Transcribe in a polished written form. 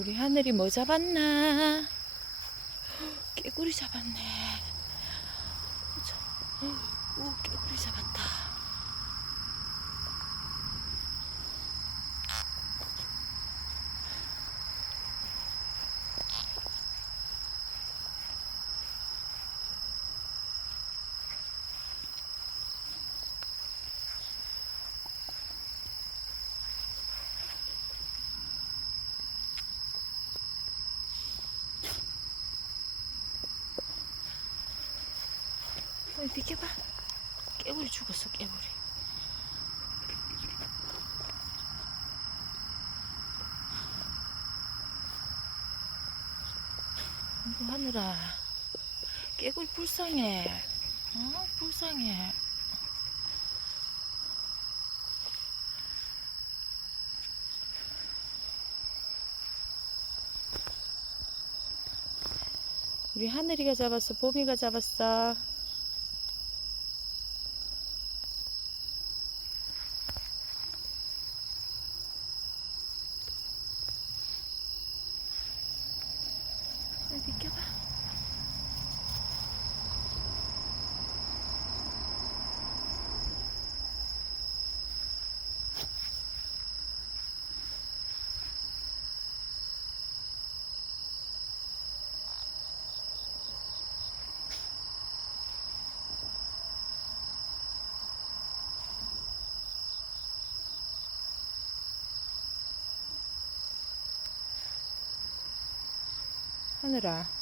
우리 하늘이 뭐 잡았나? 깨구리 잡았네. 오, 깨구리 잡았다. 비켜봐. 깨구리 죽었어, 깨구리. 하늘아, 깨구리 불쌍해. 불쌍해. 우리 하늘이가 잡았어, 봄이가 잡았어. 비켜봐. 하늘아.